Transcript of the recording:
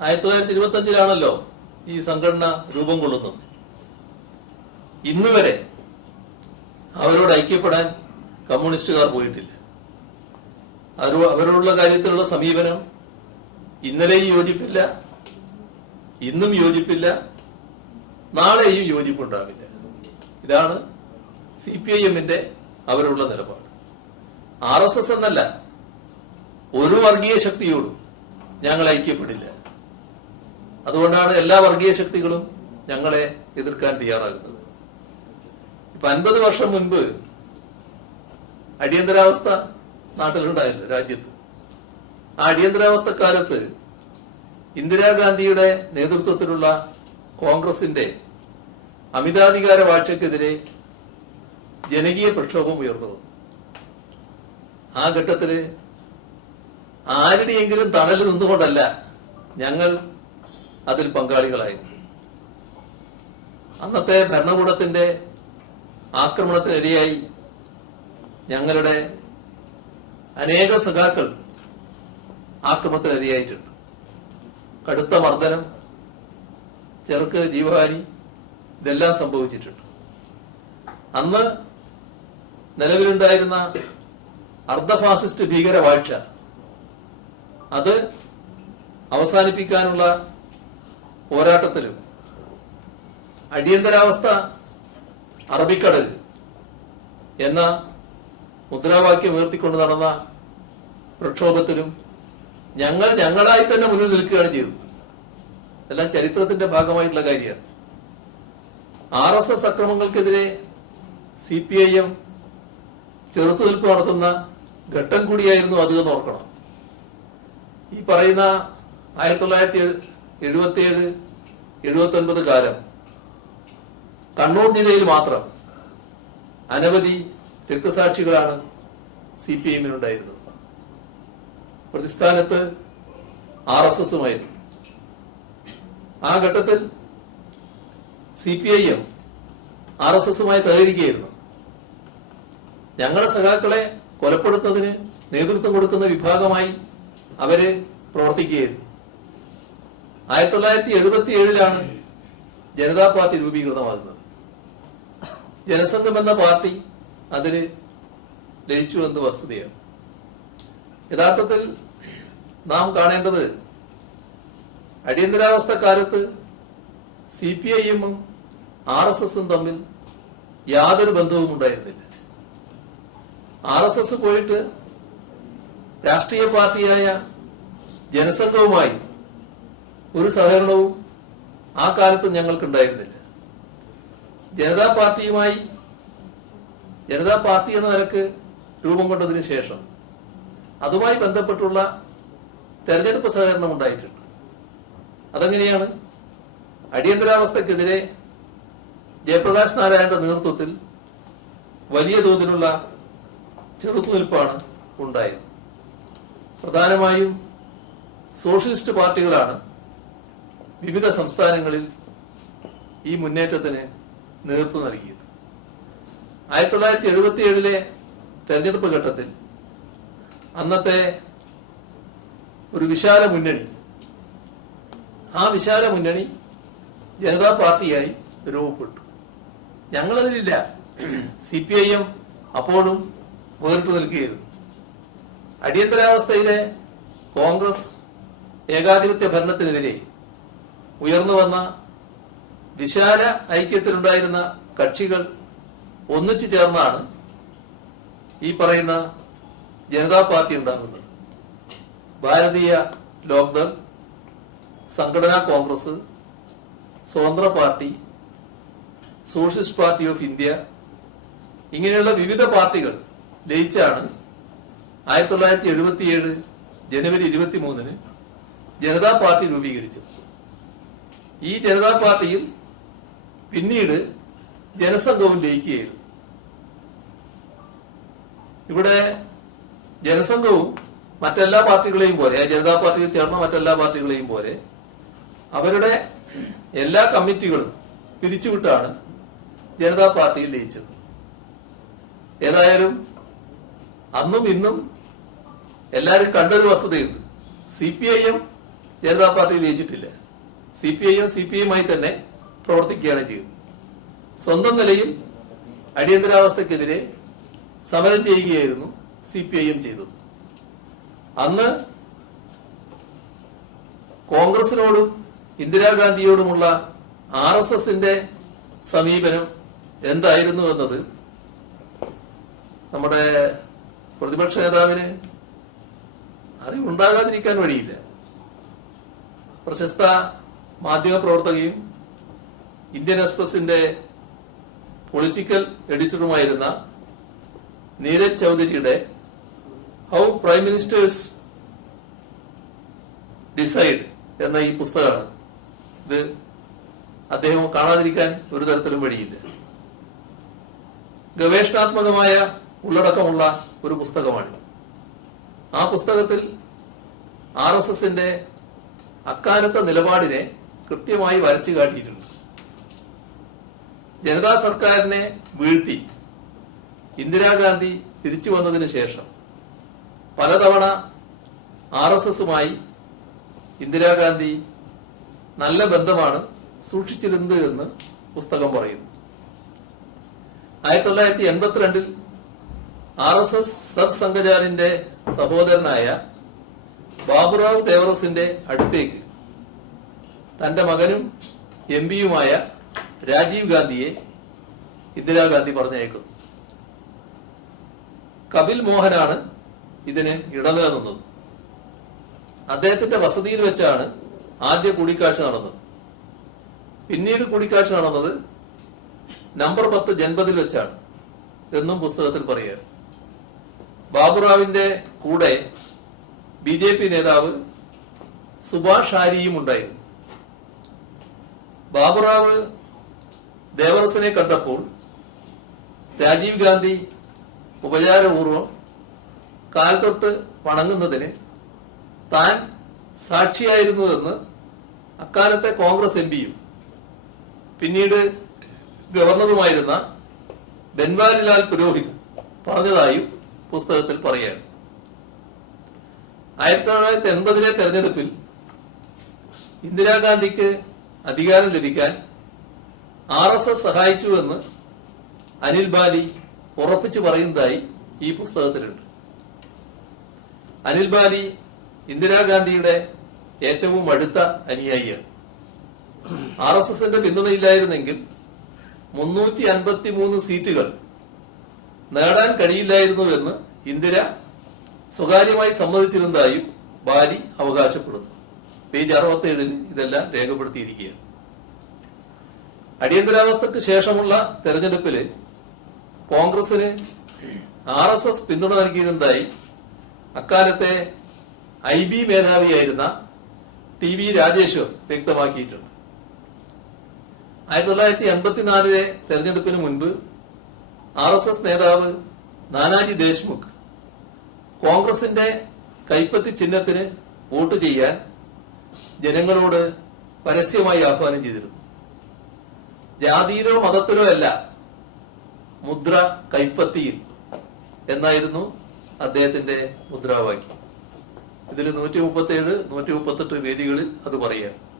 1925 ഈ സംഘടന രൂപം കൊള്ളുന്നത്. ഇന്ന് വരെ അവരോട് ഐക്യപ്പെടാൻ കമ്മ്യൂണിസ്റ്റുകാർ പോയിട്ടില്ല. അവരോടുള്ള കാര്യത്തിലുള്ള സമീപനം ഇന്നലെയും യോജിപ്പില്ല, ഇന്നും യോജിപ്പില്ല, നാളെയും യോജിപ്പുണ്ടാവില്ല. ഇതാണ് CPIM-ന്റെ അവരുള്ള നിലപാട്. RSS എന്നല്ല, ഒരു വർഗീയ ശക്തിയോടും ഞങ്ങൾ ഐക്യപ്പെടില്ല. അതുകൊണ്ടാണ് എല്ലാ വർഗീയ ശക്തികളും ഞങ്ങളെ എതിർക്കാൻ തയ്യാറാകുന്നത്. ഇപ്പൊ 50 വർഷം മുൻപ് അടിയന്തരാവസ്ഥ നാട്ടിലുണ്ടായിരുന്നു, രാജ്യത്ത്. ആ അടിയന്തരാവസ്ഥ കാലത്ത് ഇന്ദിരാഗാന്ധിയുടെ നേതൃത്വത്തിലുള്ള കോൺഗ്രസിന്റെ അമിതാധികാര വാഴ്ചക്കെതിരെ ജനകീയ പ്രക്ഷോഭം ഉയർന്നു വന്നു. ആ ഘട്ടത്തില് ആരുടെയെങ്കിലും തണൽ നിന്നുകൊണ്ടല്ല ഞങ്ങൾ അതിൽ പങ്കാളികളായിരുന്നു. അന്നത്തെ ഭരണകൂടത്തിന്റെ ആക്രമണത്തിനിരയായി ഞങ്ങളുടെ അനേക സഖാക്കൾ ആക്രമണത്തിനിരയായിട്ടുണ്ട്. കടുത്ത മർദ്ദനം, ചെറുക്ക് ജീവഹാനി, ഇതെല്ലാം സംഭവിച്ചിട്ടുണ്ട്. അന്ന് നിലവിലുണ്ടായിരുന്ന അർദ്ധ ഫാസിസ്റ്റ് ഭീകരവാഴ്ച അത് അവസാനിപ്പിക്കാനുള്ള പോരാട്ടത്തിലും അടിയന്തരാവസ്ഥ അറബിക്കടൽ എന്ന മുദ്രാവാക്യം ഉയർത്തിക്കൊണ്ട് നടന്ന പ്രക്ഷോഭത്തിലും ഞങ്ങൾ ഞങ്ങളായി തന്നെ മുന്നിൽ നിൽക്കുകയാണ് ചെയ്തത്. എല്ലാം ചരിത്രത്തിന്റെ ഭാഗമായിട്ടുള്ള കാര്യമാണ്. RSS അക്രമങ്ങൾക്കെതിരെ CPIM ചെറുത്തുനിൽപ്പ് നടത്തുന്ന ഘട്ടം കൂടിയായിരുന്നു അത് എന്ന് ഓർക്കണം. ഈ പറയുന്ന 1977-79 കാലം കണ്ണൂർ ജില്ലയിൽ മാത്രം അനവധി രക്തസാക്ഷികളാണ് CPIM-നുണ്ടായിരുന്നത്. പ്രതിസ്ഥാനത്ത് RSS-ഉമായിരുന്നു. ആ ഘട്ടത്തിൽ CPIM RSS-ുമായി സഹകരിക്കുകയായിരുന്നു. ഞങ്ങളുടെ സഖാക്കളെ കൊലപ്പെടുത്തുന്നതിന് നേതൃത്വം കൊടുക്കുന്ന വിഭാഗമായി അവര് പ്രവർത്തിക്കുകയായിരുന്നു. 1977 ജനതാ പാർട്ടി രൂപീകൃതമാകുന്നത്. ജനസംഘം എന്ന പാർട്ടി അതിന് ലയിച്ചു എന്ന വസ്തുതയാണ്. യഥാർത്ഥത്തിൽ നാം കാണേണ്ടത് അടിയന്തരാവസ്ഥ കാലത്ത് CPIM-ഉം RSS-ഉം തമ്മിൽ യാതൊരു ബന്ധവും ഉണ്ടായിരുന്നില്ല. RSS പോയിട്ട് രാഷ്ട്രീയ പാർട്ടിയായ ജനസംഘവുമായി ഒരു സഹകരണവും ആ കാലത്ത് ഞങ്ങൾക്കുണ്ടായിരുന്നില്ല. ജനതാ പാർട്ടി എന്ന നിലക്ക് രൂപം കൊണ്ടതിന് ശേഷം അതുമായി ബന്ധപ്പെട്ടുള്ള തെരഞ്ഞെടുപ്പ് സഹകരണം ഉണ്ടായിട്ടുണ്ട്. അതെങ്ങനെയാണ്? അടിയന്തരാവസ്ഥക്കെതിരെ ജയപ്രകാശ് നാരായണന്റെ നേതൃത്വത്തിൽ വലിയ തോതിലുള്ള ചെറുത്തുനിൽപ്പാണ് ഉണ്ടായത്. പ്രധാനമായും സോഷ്യലിസ്റ്റ് പാർട്ടികളാണ് വിവിധ സംസ്ഥാനങ്ങളിൽ ഈ മുന്നേറ്റത്തിന് നേതൃത്വം നൽകിയത്. 1977 തെരഞ്ഞെടുപ്പ് ഘട്ടത്തിൽ അന്നത്തെ ഒരു വിശാല മുന്നണി, ആ വിശാല മുന്നണി ജനതാ പാർട്ടിയായി രൂപപ്പെട്ടു. ഞങ്ങളതിലില്ല. CPIM അപ്പോഴും വേറിട്ട് നിൽക്കുകയായിരുന്നു. അടിയന്തരാവസ്ഥയിലെ കോൺഗ്രസ് ഏകാധിപത്യ ഭരണത്തിനെതിരെ ഉയർന്നു വന്ന വിശാല ഐക്യത്തിലുണ്ടായിരുന്ന കക്ഷികൾ ഒന്നിച്ചു ചേർന്നാണ് ഈ പറയുന്ന ജനതാ പാർട്ടി ഉണ്ടാകുന്നത്. ഭാരതീയ ലോക്ദൾ, സംഘടനാ കോൺഗ്രസ്, സ്വതന്ത്ര party, socialist party of India, ഇങ്ങനെയുള്ള വിവിധ പാർട്ടികൾ ലയിച്ചാണ് 1977 ജനുവരി 23 ജനതാ പാർട്ടി രൂപീകരിച്ചത്. ഈ ജനതാ പാർട്ടിയിൽ പിന്നീട് ജനസംഘവും ലയിക്കുകയായിരുന്നു. ഇവിടെ ജനസംഘവും മറ്റെല്ലാ പാർട്ടികളെയും പോലെ, ജനതാ പാർട്ടിയിൽ ചേർന്ന മറ്റെല്ലാ പാർട്ടികളെയും പോലെ അവരുടെ എല്ലാ കമ്മിറ്റികളും പിരിച്ചുവിട്ടാണ് ജനതാ പാർട്ടിയിൽ ലയിച്ചത്. ഏതായാലും അന്നും ഇന്നും എല്ലാവരും കണ്ടൊരു വസ്തുതയുണ്ട്. CPIM ജനതാ പാർട്ടി ലയിച്ചിട്ടില്ല. CPI തന്നെ പ്രവർത്തിക്കുകയാണ് ചെയ്തത്. സ്വന്തം നിലയിൽ അടിയന്തരാവസ്ഥക്കെതിരെ സമരം ചെയ്യുകയായിരുന്നു CPIM ചെയ്തത്. അന്ന് കോൺഗ്രസിനോടും ഇന്ദിരാഗാന്ധിയോടുമുള്ള RSSന്റെ സമീപനം എന്തായിരുന്നു എന്നത് നമ്മുടെ പ്രതിപക്ഷ നേതാവിന് അറിവുണ്ടാകാതിരിക്കാൻ വഴിയില്ല. പ്രശസ്ത മാധ്യമ പ്രവർത്തകയും ഇന്ത്യൻ എക്സ്പ്രസിന്റെ പൊളിറ്റിക്കൽ എഡിറ്ററുമായിരുന്ന നീരജ് ചൗധരിയുടെ ഹൗ പ്രൈം മിനിസ്റ്റേഴ്സ് ഡിസൈഡ് എന്ന ഈ പുസ്തകമാണ്. ഇത് അദ്ദേഹം കാണാതിരിക്കാൻ ഒരു തരത്തിലും വഴിയില്ല. ഗവേഷണാത്മകമായ ഉള്ളടക്കമുള്ള ഒരു പുസ്തകമാണിത്. ആ പുസ്തകത്തിൽ RSSന്റെ അക്കാലത്തെ നിലപാടിനെ കൃത്യമായി വരച്ചു കാട്ടിയിട്ടുണ്ട്. ജനതാ സർക്കാരിനെ വീഴ്ത്തി ഇന്ദിരാഗാന്ധി തിരിച്ചു വന്നതിന് ശേഷം പലതവണ RSSുമായി ഇന്ദിരാഗാന്ധി നല്ല ബന്ധമാണ് സൂക്ഷിച്ചിരുന്നത് എന്ന് പുസ്തകം പറയുന്നു. 1982 RSS സർ സംഘചാലിന്റെ സഹോദരനായ ബാബുറാവ് ദേവറസിന്റെ അടുത്തേക്ക് തന്റെ മകനും MP-യുമായ രാജീവ് ഗാന്ധിയെ ഇന്ദിരാഗാന്ധി പറഞ്ഞയക്കുന്നു. കപിൽ മോഹനാണ് ഇതിന് ഇടനിന്നത്. അദ്ദേഹത്തിന്റെ വസതിയിൽ വെച്ചാണ് ആദ്യ കൂടിക്കാഴ്ച നടന്നത്. പിന്നീട് കൂടിക്കാഴ്ച നടന്നത് നമ്പർ 10 ജൻപതിൽ വെച്ചാണ് എന്നും പുസ്തകത്തിൽ പറയുക. ബാബുറാവിന്റെ കൂടെ BJP നേതാവ് സുഭാഷ് ഹാരിയും ഉണ്ടായിരുന്നു. ബാബുറാവ് ദേവറസിനെ കണ്ടപ്പോൾ രാജീവ് ഗാന്ധി ഉപചാരപൂർവം കാൽ തൊട്ട് വണങ്ങുന്നതിന് താൻ സാക്ഷിയായിരുന്നുവെന്ന് അക്കാലത്തെ കോൺഗ്രസ് MP-യും പിന്നീട് ഗവർണറുമായിരുന്ന ബൻവാരിലാൽ പുരോഹിത് പറഞ്ഞതായും പുസ്തകത്തിൽ പറയുകയാണ്. 1980 തെരഞ്ഞെടുപ്പിൽ ഇന്ദിരാഗാന്ധിക്ക് അധികാരം ലഭിക്കാൻ RSS സഹായിച്ചുവെന്ന് അനിൽ ബാലി ഉറപ്പിച്ചു പറയുന്നതായി ഈ പുസ്തകത്തിലുണ്ട്. അനിൽ ബാലി ഇന്ദിരാഗാന്ധിയുടെ ഏറ്റവും അടുത്ത അനുയായിയാണ്. RSSന്റെ പിന്തുണയില്ലായിരുന്നെങ്കിൽ 353 സീറ്റുകൾ നേടാൻ കഴിയില്ലായിരുന്നുവെന്ന് ഇന്ദിര സ്വകാര്യമായി സമ്മതിച്ചിരുന്നതായും ബാലി അവകാശപ്പെടുന്നു. പേജ് 67 ഇതെല്ലാം രേഖപ്പെടുത്തിയിരിക്കുകയാണ്. അടിയന്തരാവസ്ഥക്ക് ശേഷമുള്ള തെരഞ്ഞെടുപ്പില് കോൺഗ്രസിന് RSS പിന്തുണ നൽകിയിരുന്നതായി അക്കാലത്തെ IB മേധാവിയായിരുന്ന TV രാജേശ്വർ വ്യക്തമാക്കിയിട്ടുണ്ട്. 1984 തെരഞ്ഞെടുപ്പിന് മുൻപ് RSS നേതാവ് നാനാജി ദേശ്മുഖ് കോൺഗ്രസിന്റെ കൈപ്പത്തി ചിഹ്നത്തിന് വോട്ട് ചെയ്യാൻ ജനങ്ങളോട് പരസ്യമായി ആഹ്വാനം ചെയ്തിരുന്നു. ജാതിയിലോ മതത്തിലോ അല്ല, മുദ്ര കൈപ്പത്തിയിൽ എന്നായിരുന്നു അദ്ദേഹത്തിന്റെ മുദ്രാവാക്യം. ഇതിൽ 137, 138 വേദികളിൽ അത് പറയാം.